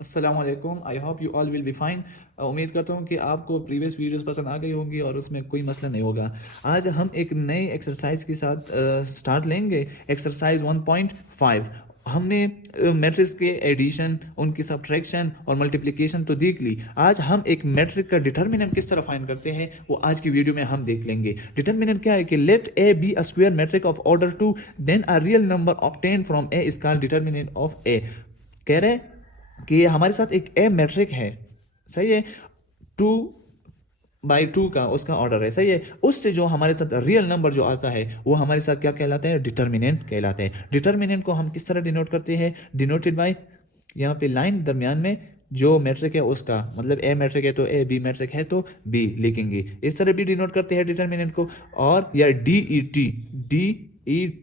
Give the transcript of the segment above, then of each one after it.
अस्सलामुअलैकुम। I hope you all will be fine. उम्मीद करता हूँ कि आपको प्रीवियस वीडियोस पसंद आ गई होंगी और उसमें कोई मसला नहीं होगा। आज हम एक नई एक्सरसाइज के साथ स्टार्ट लेंगे। एक्सरसाइज 1.5। हमने मैट्रिक्स के एडिशन, उनकी सब्ट्रैक्शन और मल्टीप्लिकेशन तो देख ली। आज हम एक मैट्रिक का डिटर्मिनेंट किस तरह फाइंड करते हैं वो आज की वीडियो में हम देख लेंगे। डिटर्मिनेंट क्या है कि let A B a square matrix of order 2 then a real number obtain from A is called determinant of A. कह रहे हैं कि हमारे साथ एक ए मैट्रिक है, सही है, 2/2 का उसका ऑर्डर है, सही है। उससे जो हमारे साथ रियल नंबर जो आता है वो हमारे साथ क्या कहलाता है? डिटर्मिनेंट कहलाते हैं। डिटर्मिनेंट को हम किस तरह डिनोट करते हैं? डिनोटेड बाय, यहाँ पे लाइन दरमियान में जो मैट्रिक है उसका, मतलब ए मैट्रिक है तो ए, बी मैट्रिक है तो बी लिखेंगे। इस तरह भी डिनोट करते हैं डिटर्मिनेंट को। और या डी ई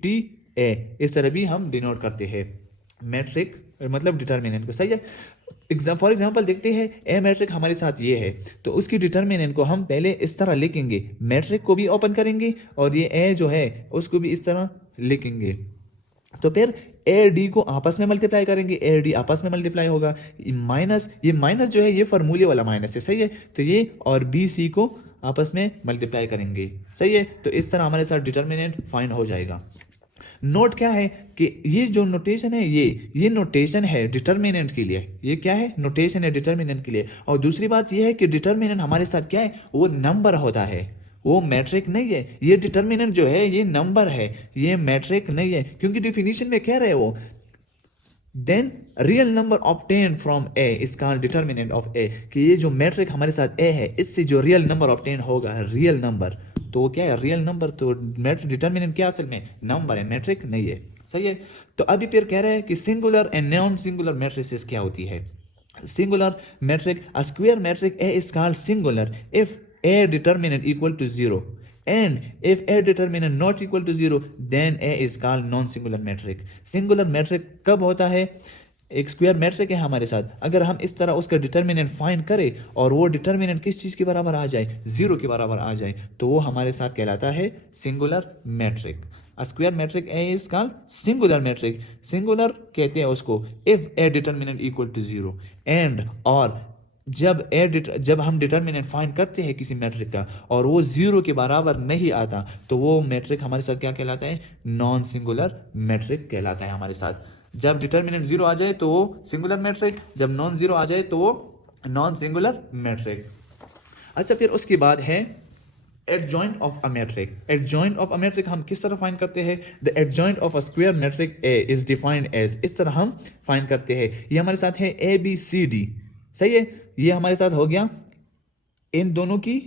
टी ए, इस तरह भी हम डिनोट करते हैं मैट्रिक, मतलब डिटर्मिनेंट को, सही है। फॉर एग्जाम्पल देखते हैं, ए मैट्रिक हमारे साथ ये है तो उसकी डिटर्मिनेंट को हम पहले इस तरह लिखेंगे, मैट्रिक को भी ओपन करेंगे और ये ए जो है उसको भी इस तरह लिखेंगे। तो फिर ए डी को आपस में मल्टीप्लाई करेंगे, ए डी आपस में मल्टीप्लाई होगा। माइनस, ये माइनस जो है ये फॉर्मूले वाला माइनस है, सही है। तो ये और बी सी को आपस में मल्टीप्लाई करेंगे, सही है। तो इस तरह हमारे साथ डिटर्मिनेंट फाइंड हो जाएगा। नोट क्या है कि ये जो नोटेशन है ये नोटेशन है डिटर्मिनेंट के लिए। ये क्या है? नोटेशन है डिटर्मिनेंट के लिए। और दूसरी बात ये है कि डिटर्मिनेंट हमारे साथ क्या है? वो नंबर होता है, वो मैट्रिक नहीं है। ये डिटर्मिनेंट जो है ये नंबर है, ये मैट्रिक नहीं है। क्योंकि डिफिनीशन में कह रहे वो then real number obtain from A is called determinant of A, कि ये जो मैट्रिक हमारे साथ ए है इससे जो रियल नंबर ऑब्टेन होगा, रियल नंबर, तो वो क्या है? Real number. तो मैट्रिक डिटर्मिनेंट क्या असल में? नंबर है, मैट्रिक नहीं है, सही है। तो अभी फिर कह रहे हैं कि singular and non singular matrices क्या होती है। Singular matrix, a square matrix A is called singular if a determinant equal to 0 and if a determinant not equal to 0 then a is called non singular metric। Singular matrix कब होता है? एक square matric है हमारे साथ, अगर हम इस तरह उसका डिटर्मिनेंट फाइंड करें और वो डिटर्मिनेंट किस चीज के बराबर आ जाए? 0 के बराबर आ जाए, तो वो हमारे साथ कहलाता है singular matrix. A square matrix A is called singular matrix. Singular कहते हैं उसको if a determinant equal to 0 and, और जब हम डिटर्मिनेंट फाइंड करते हैं किसी मैट्रिक का और वो 0 के बराबर नहीं आता, तो वो मैट्रिक हमारे साथ क्या कहलाता है? नॉन सिंगुलर मैट्रिक कहलाता है हमारे साथ। जब डिटर्मिनेंट 0 आ जाए तो वो सिंगुलर मैट्रिक, जब नॉन 0 आ जाए तो वो नॉन सिंगुलर मैट्रिक। अच्छा, फिर उसके बाद है adjoint of a matrix. Adjoint of a matrix हम किस तरह फाइंड करते हैं? The adjoint of a square matrix A is defined as, इस तरह हम फाइंड करते हैं। ये हमारे साथ है ए बी सी डी, सही है। ये हमारे साथ हो गया, इन दोनों की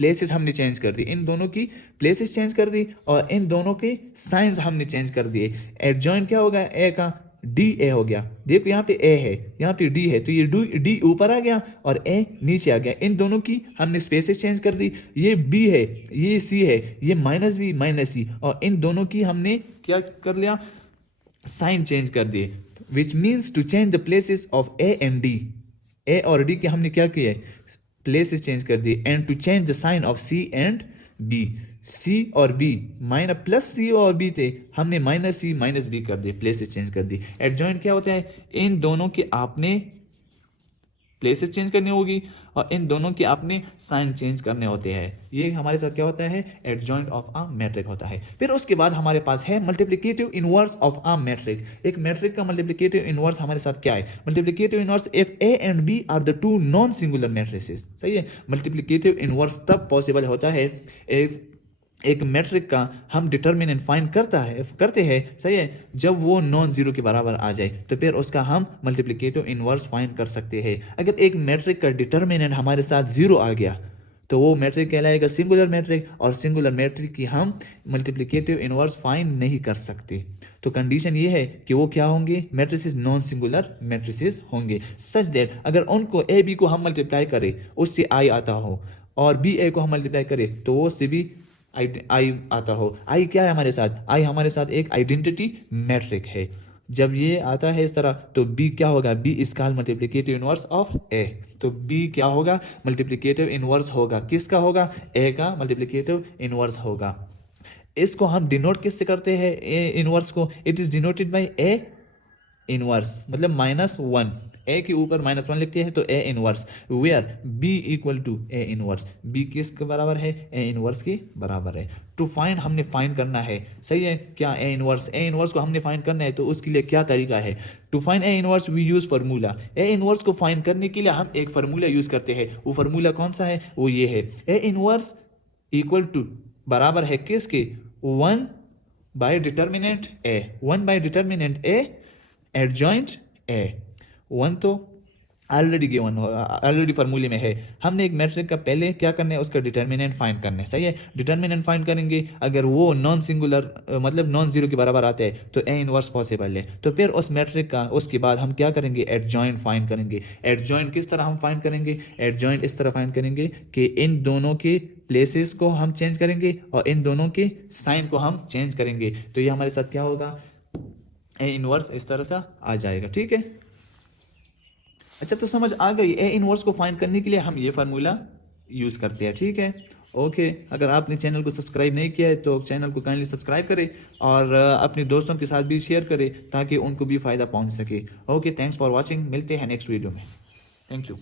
प्लेसेस हमने चेंज कर दी, इन दोनों की प्लेसेस चेंज कर दी और इन दोनों के साइंस हमने चेंज कर दिए। एडजॉइंट क्या होगा? ए का डी ए हो गया। देखो यहाँ पे ए है, यहाँ पे डी है, तो ये डी ऊपर आ गया और ए नीचे आ गया। इन दोनों की हमने स्पेसेस चेंज कर दी। ये बी है, ये सी है, ये माइनस बी माइनस सी, और इन दोनों की हमने क्या कर लिया? साइन चेंज कर दिए। Which means to change the places of A and D. A और डी के हमने क्या किया? प्लेसेस चेंज कर दिए। And to change the sign of C and B, C और बी, माइनस प्लस सी और बी थे, हमने माइनस सी माइनस बी कर दिए, प्लेसेस चेंज कर दी। एडजॉइंट क्या होता है? इन दोनों के आपने प्लेसेस चेंज करनी होगी और इन दोनों के आपने साइन चेंज करने होते हैं। ये हमारे साथ क्या होता है? एडजॉइंट ऑफ अ मैट्रिक होता है। फिर उसके बाद हमारे पास है multiplicative inverse of a matrix. एक मैट्रिक का मल्टीप्लिकेटिव इनवर्स हमारे साथ क्या है? Multiplicative inverse if A and B are the two non singular matrices, सही है। मल्टीप्लिकेटिव इनवर्स तब पॉसिबल होता है इफ एक मैट्रिक का हम डिटर्मिनेंट फाइंड करते हैं, सही है, जब वो नॉन जीरो के बराबर आ जाए, तो फिर उसका हम मल्टीप्लिकेटिव इनवर्स फाइंड कर सकते हैं। अगर एक मैट्रिक का डिटर्मिनेंट हमारे साथ 0 आ गया तो वो मैट्रिक कहलाएगा सिंगुलर मैट्रिक, और सिंगुलर मैट्रिक की हम मल्टीप्लिकेटिव इनवर्स फाइंड नहीं कर सकते। तो कंडीशन ये है कि वो क्या होंगे? मैट्रिसेस नॉन सिंगुलर मैट्रिसेस होंगे, सच दैट अगर उनको ए बी को हम मल्टीप्लाई करें उससे आई आता हो, और बी ए को हम मल्टीप्लाई करें तो वो से भी आई आता हो। आई क्या है हमारे साथ? आई हमारे साथ एक आइडेंटिटी मैट्रिक है। जब ये आता है इस तरह तो बी क्या होगा? B is called multiplicative inverse of A. तो बी क्या होगा? मल्टीप्लिकेटिव इनवर्स होगा। किसका होगा? ए का मल्टीप्लिकेटिव इनवर्स होगा। इसको हम डिनोट किससे करते हैं? ए इनवर्स को, it is denoted by A inverse, मतलब -1। ए के ऊपर -1 लिखते हैं तो A inverse, where B equal to A inverse, B किसके बराबर है, ए इनवर्स के बराबर है। टू फाइंड हमने फाइंड करना है, सही है क्या, ए इनवर्स को हमने फाइंड करना है, तो उसके लिए क्या तरीका है, to find A inverse we use formula. A inverse को फाइंड करने के लिए हम एक फार्मूला यूज करते हैं, वो फार्मूला कौन सा है, वो ये है, ए इनवर्स इक्वल टू बराबर है किसके, 1 bye determinant A, 1 bye determinant A adjoint A. 1 तो ऑलरेडी गिवन ऑलरेडी फार्मूले में है, हमने एक मैट्रिक का पहले क्या करना है, उसका डिटर्मिनेंट फाइंड करना है, सही है। डिटर्मिनेंट फाइंड करेंगे, अगर वो नॉन सिंगुलर मतलब नॉन जीरो के बराबर आते हैं तो ए इनवर्स पॉसिबल है। तो फिर उस मैट्रिक का उसके बाद हम क्या करेंगे, एडजॉइंट फाइंड करेंगे। एडजॉइंट किस तरह हम फाइंड करेंगे, एडजॉइंट इस तरह फाइंड करेंगे कि इन दोनों के प्लेसेस को हम चेंज करेंगे और इन दोनों के साइन को हम चेंज करेंगे, तो ये हमारे साथ क्या होगा, ए इनवर्स इस तरह से आ जाएगा, ठीक है। अच्छा, तो समझ आ गई, ए इनवर्स को फाइंड करने के लिए हम ये फार्मूला यूज करते हैं, ठीक है। ओके, अगर आपने चैनल को सब्सक्राइब नहीं किया है तो चैनल को काइंडली सब्सक्राइब करें और अपने दोस्तों के साथ भी शेयर करें ताकि उनको भी फायदा पहुंच सके। ओके, थैंक्स फॉर वॉचिंग, मिलते हैं नेक्स्ट वीडियो में, थैंक यू।